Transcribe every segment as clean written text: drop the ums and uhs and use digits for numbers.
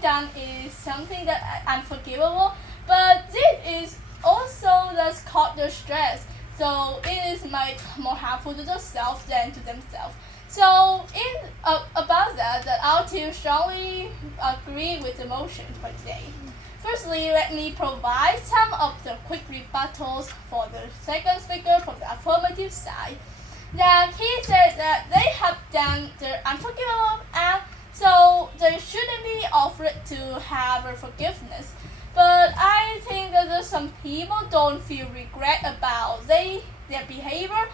done is something that unforgivable, but this is also does cause the stress. So it is might more harmful to the self than to themselves. So in about that our team strongly agree with the motion for today. Firstly, let me provide some of the quick rebuttals for the second speaker from the affirmative side. That he said that they have done the unforgivable and so they shouldn't be offered to have a forgiveness. But I think that some people don't feel regret about their behavior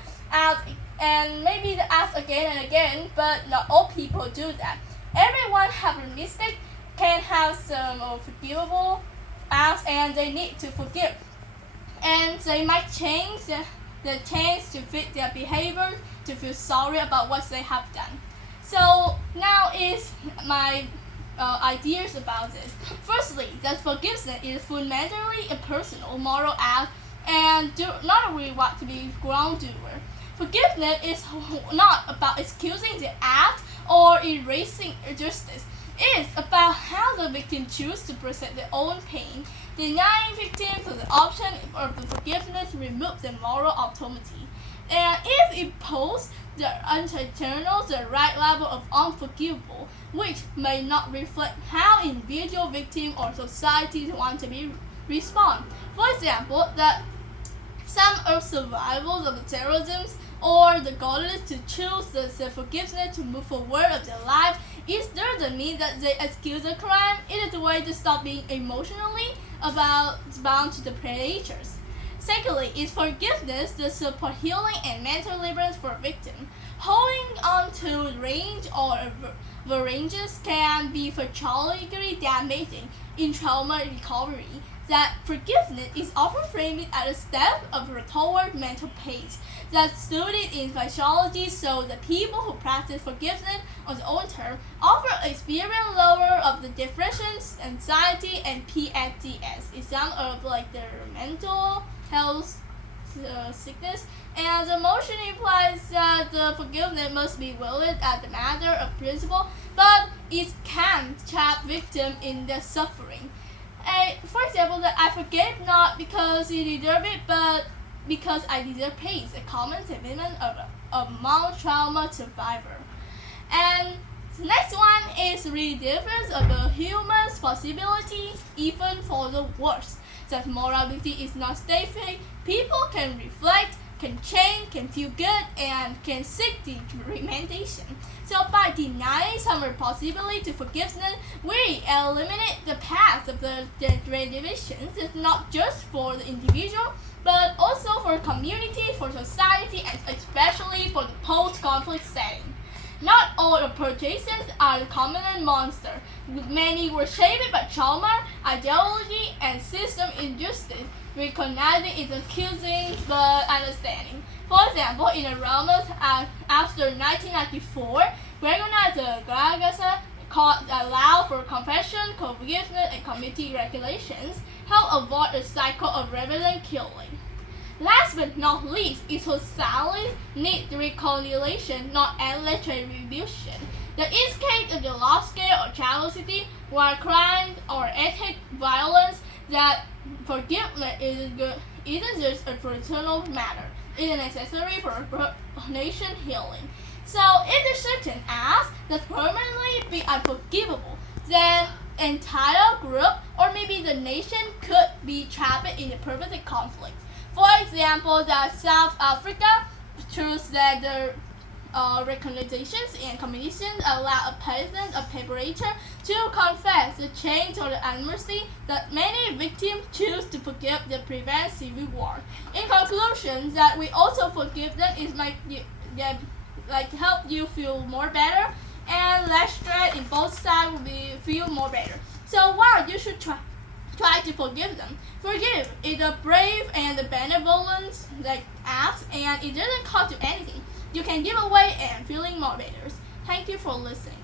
and maybe they ask again and again, but not all people do that. Everyone have a mistake, can have some forgivable acts and they need to forgive. And they might change the chance to fit their behavior to feel sorry about what they have done. So now is my ideas about this. Firstly, that forgiveness is fundamentally a personal moral act and do not really want to be ground-doer. Forgiveness is not about excusing the act or erasing injustice. It is about how the victim chooses to process their own pain. Denying victims the option of the forgiveness removes the moral autonomy. And if it poses the internal the right level of unforgivable, which may not reflect how individual victim or society want to be respond. For example, that some of survivors of terrorism or the goal is to choose the forgiveness to move forward of their life. It doesn't mean that they excuse the crime. It is a way to stop being emotionally bound to the predators. Secondly, is forgiveness the support healing and mental liberation for victims. Holding on to rage or vengeance can be psychologically damaging in trauma recovery. That forgiveness is often framed as a step toward mental peace. That's studied in psychology, so the people who practice forgiveness on their own terms often experience lower of the depression, anxiety, and PTSD. It's some of like their mental health sickness, and the motion implies that the forgiveness must be willed as a matter of principle, but it can trap victim in their suffering. For example, that I forgive not because you deserve it, but because I deserve peace, a common sentiment among trauma survivor. And the next one is really difference of the human's possibility, even for the worst. That morality is not static. People can reflect, can change, can feel good, and can seek the remediation. So by denying some possibility to forgiveness, we eliminate the path of the divisions. It's not just for the individual, but also for community, for society, and especially for the post-conflict setting. Not all the purchases are the common monster. Many were shaped by trauma, ideology, and system injustice. Recognizing its accusing but understanding. For example, in the Romans after 1994, recognized the Gagasa allow for confession, forgiveness, and community regulations, help avoid a cycle of revenant killing. Last but not least, is society need reconciliation, not endless retribution. The escape of the large scale or atrocity, war crimes, or ethnic violence, that forgiveness isn't just a personal matter. It is necessary for nation healing. So if the certain acts that permanently be unforgivable, then entire group or maybe the nation could be trapped in a permanent conflict. For example, that South Africa chose that the recognitions and commissions allow a president of temperature to confess the change or the amnesty that many victims choose to forgive to prevent civil war. In conclusion, that we also forgive them is help you feel more better and less stress in both sides will feel more better. So while you should try to forgive them. Forgive is a brave and benevolent act, and it doesn't cost you anything. You can give away and feeling more better. Thank you for listening.